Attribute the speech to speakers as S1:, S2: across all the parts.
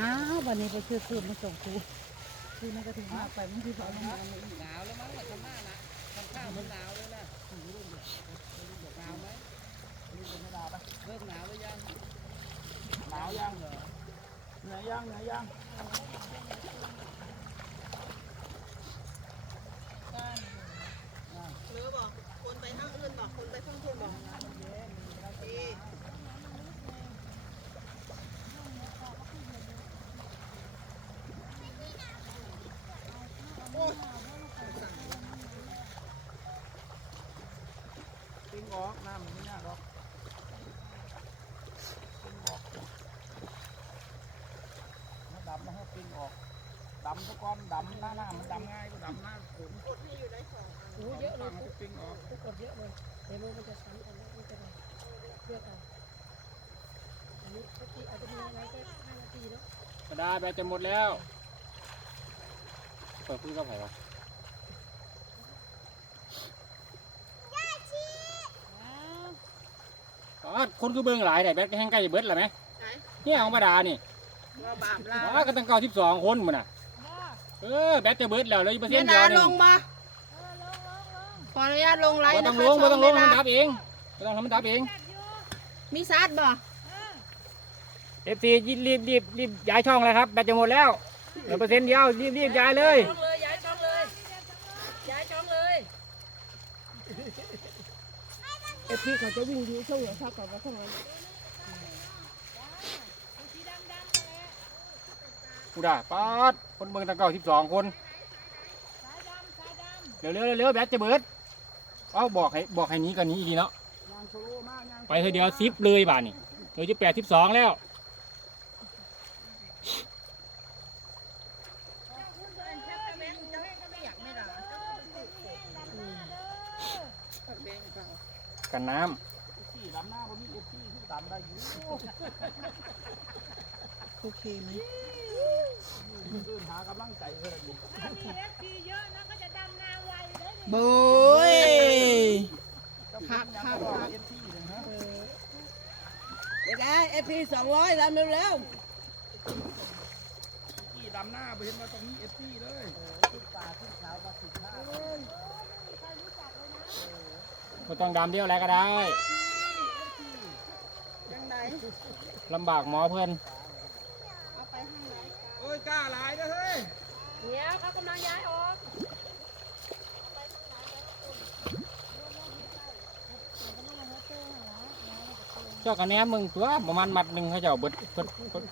S1: อ้าววันนี้ไปซื้อคืนมาส่งครูครูนั่นก็ถึงมาไปมันที่เขาง
S2: หนาวแล้วมั้งข้างหน้านะข้างข้างมันหนาวเลยนะหนาวไหมเริ่มหนาวหรือยัง
S3: หนาวยังเหรอเหนื่อยยังเหนื่อยยัง
S4: หรือบอกคนไปข้างอื่นบอกคนไปข้างทุนบอกโอเค
S3: ปิ้งออกน้ำมันไม่ยากหรอกปิ้งออกมาดำนะฮะปิ้ง ออกดำตะกอนดำหน้าหน้ามันดำง่ายก็ดำหน้าขน
S4: กดให้อยู่ได้สองอัน
S1: โอ้เยอะเลย
S3: มันก็ปิ้งออก
S1: ทุกคนเยอะเลยเดี๋ยวมันจะซ้ำกันแล้วมันจะเลือกเอาอันนี้สักทีอาจจะมีอะไรก็ห้านาทีแล้ว
S2: กระดาษแบตจะหมดแล้วเปิดคุยกับใครวะอ๋อคนคือเบิ่งหลายแต่แบตก็แห้งใกล้จะเบิดแล้วไหม
S4: ไหน
S2: เนี่ยของมาดานี่
S4: ว่าบาปลา
S2: อ๋อก็ตั้งเก้าสิบสองคนมันน่ะ เออแบตจะเบิดแล้วเลยเปอร์เซ็
S4: เมี
S2: น
S4: ย
S2: ต์เดีย
S4: ดาว
S2: หนึ
S4: ล
S2: ง
S4: งมาขออนุญาตลงไล
S2: บ่
S4: น์
S2: ต้
S4: นะ
S2: อง
S4: คะ
S2: ลงบ่ต้องลง
S4: ช่
S2: มัน
S4: เว
S2: ดั
S4: ลา
S2: บเองบ่ต้องทำมันดับเอง
S4: มีซัดบ่
S2: เอฟซีรีบรีบรีบย้ายช่องเลยครับแบตจะหมดแล้วเหลือเปอร์เซ็นต์เดียวรีบรีบย้ายเลย
S1: จ้องเลยย้ายจ้องเลยย้ายจ้องเลย
S4: เอฟพี่เขาจะวิ่งอยู่ช่วงเหนือภาคก่อนว่าช่วงนั้น
S2: กูด่าป๊าดคนเบิ่งตั้งเก้าสิบสองคนเร็วเร็วเร็วแบตจะเบิดเอาบอกให้บอกให้นี้กันนี้อีกทีเนาะไปเธอเดียวซิปเลยบานี่เดี๋ยจะแปดสิบสองแล้วกันน้
S3: ที่ดำหน้าผมมีเอฟซีที่ดำได้อยู่
S4: โอเคไหม
S3: เดินหากำลังใจเท่านั้นเอง
S4: บุย
S3: คักคักคักเอฟซีเลยฮะ
S4: เดี๋ยวได้เอฟพีสองร้อยแล้วเร็ว
S3: ที่ดำหน้าไปเห็นว่าตรงนี้เอฟซีเลยขึ้นตาขึ้นขาวมาสิบห้าำ
S2: ก็ต้องดำเดียวแล้วก็ได้
S4: ๆยังไง
S2: ลำบากหมอเพื่อน
S4: เอาไปข้างไหน
S3: โอ้ ยกล้าหลายนะเฮ้ย
S1: เดี๋ยวเขากำลังย้ายออก
S2: เจ้ากันแหนมมึงตัวประมาณมัดหนึ่งเขาเจ้าเบิดเบิดเบิด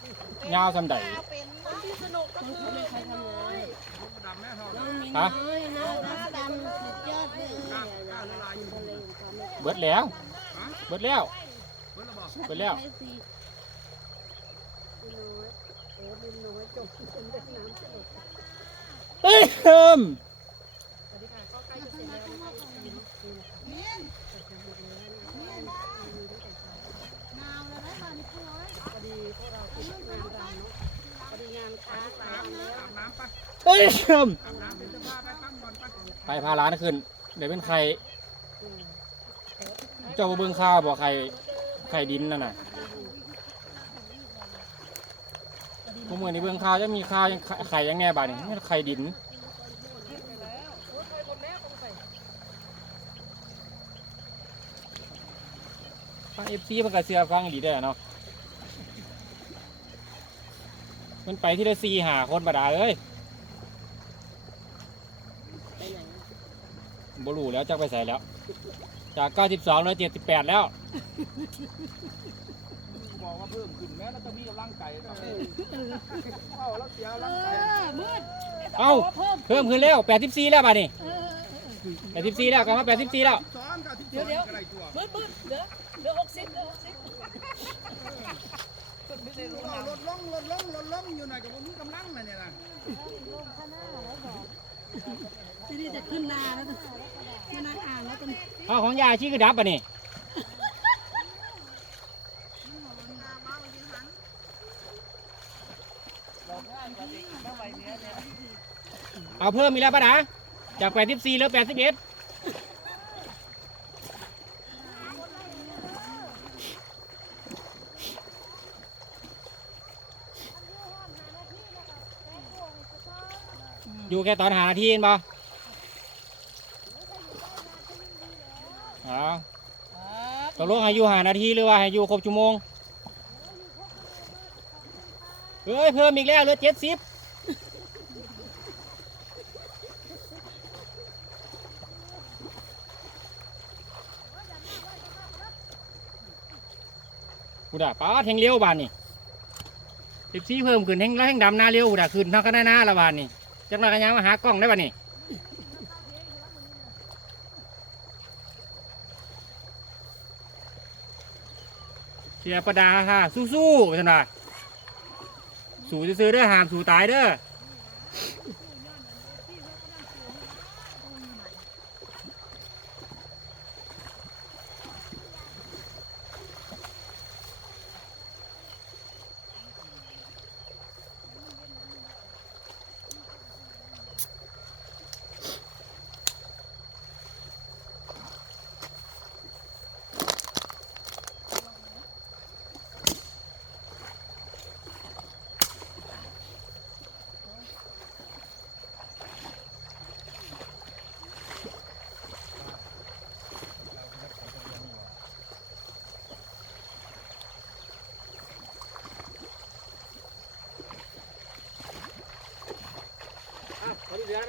S2: ยาวสำใด
S4: เป็นคนที่สนุกก็คือไม่ใครทำน้อย
S3: ดำแม่ทอง
S2: ฮะ
S4: น้อยนะน้ำดำสุดยอดเลย
S3: กล้ากล้าละลายอยู่
S2: เบิดแล้ว เบิดแล้ว
S3: เพิ่นระบอก
S2: เบิดแล้ว
S4: ให้สิ
S2: เฮ้ยเอิม
S4: พอดีงานค้าขายแล้ว
S3: อาบน้ำปะ
S2: เฮ้ยเอิม
S3: อาบน้ำเป็นเสื้อผ้าไปปั้งก่อนปะ
S2: ไปพาร้านขึ้น เดี๋ยวเป็นใคร เจ้าบ่เบิ่งข้าวบอกใครไข่ดินนั่นน่ะ พวกมือนี่เบิ่งข้าวจะมีข้าวยังไข่ยังแน่บาดนี่ไม่ไข่ดินฟังเอฟซีมันก็เสือฟังดีได้เนาะมันไปที่ละซีหาคนบดาเอ้ยบรูแล้วจักไปใส่แล้ว จาก 92เหลือ78 แล้ว
S3: บอกว่าเพิ่มขึ้นแม้แล้วจะมีกำลังใจต่อเข้าแล้วเสียกำลังใจ
S2: เอ้าเพิ่มขึ้นแล้ว84แล้วบาดนี้84แล้วกลับมา84แล้ว
S3: สองกับที่สองอะไรตัว
S1: บึ้บบึ้บเดี๋ยวเดี๋ยวหกสิบเดี๋ยวหกสิบ
S3: เราลดลงลดลงลดลงอยู่หน่อยกับผมมีกำลังนะเนี่ยนะ
S1: ที่นี่จะขึ้นนาแล้วมานั่งอ่านแล้วตอนนี้
S2: เอาของยาชี้คือดับป่ะนี่ เอาเพิ่มอีกแล้วปะนะจากแปดสิบสี่แล้วแปดสิบเอ็ดอยู่แค่ตอนหาที่เอ
S1: งปะ
S2: ตกลงให้อยู่หานาทีหรือว่าให้อยู่ครบชั่วโมง เฮ้ย เพิ่มอีกแล้วเหลือเจ็ดสิบ กูด่าป้าแทงเลี้ยวบานนี่สิบสี่เพิ่มขึ้นแทงแล้วแทงดำหน้าเลี้ยวกูด่าขึ้นเท่ากันหน้าละบานนี่จักหน่อยกันยังมาหากล้องได้บานนี่เสียประดาค่ะสู้ๆฉันว่าสู้ซื้อเด้อหามสู้ตายเด้อ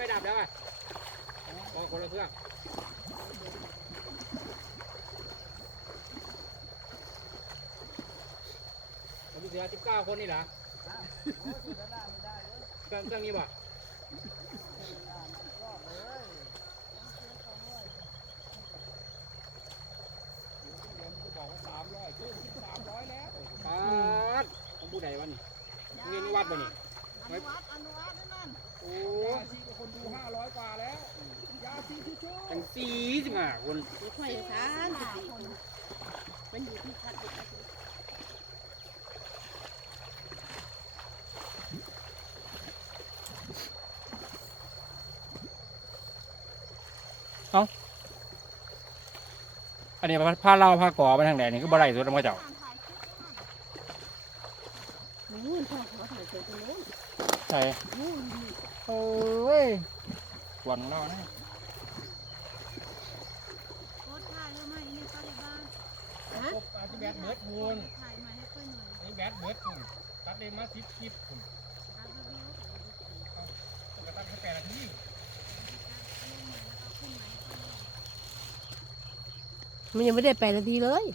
S2: ไม่ดับแล้วอะอ๋อคนละเครื่องเขาดูเสือสิบเก้าคนนี่เหรอเครื่องเครื่องนี้บ่
S3: เดี๋ยวมันจะบอกว่าสามร้อยขึ้นสามร้อยแล้ว
S2: ปัดของผู้ใดวะนี่เรียนวัดบ่นี่
S5: อนุวัฒน์อนุวัฒน์นั่น
S2: โอ้
S3: ยาซีกับ คนดูห้าร้อยกว่าแล้ว ยาซีชูชู
S2: จังสี่สิบห้าคน
S5: ไม่ค่อยสารสิบสี่คนเป็นอยู่ที่คัดอยู่
S2: อันนี้ผ้าเล่าผ้าก่อไปทางไหนนี่ก็บ่ได้สุดแล้วมาเจ้า
S5: นู่นพ่อเขาถ่ายเสร็จตรงนู้น
S2: ใช่
S5: นู่น
S2: เอ้ยกวนเรานะ
S4: โพสต์ถ่ายแล้วไหมในปัจจุบัน
S3: กบอาจจะแบดเบิร์ดคูณ
S4: ถ่ายมาให้ค่อยหน่อย
S3: นี่แบดเบิร์ดคูณตัดเลยมาสิบคลิปคูณ
S4: ครับแล้วก็
S3: ต้องกระตัดแค่แปดนาที
S5: มันยังไม่ได้แปดนาทีเล
S3: ย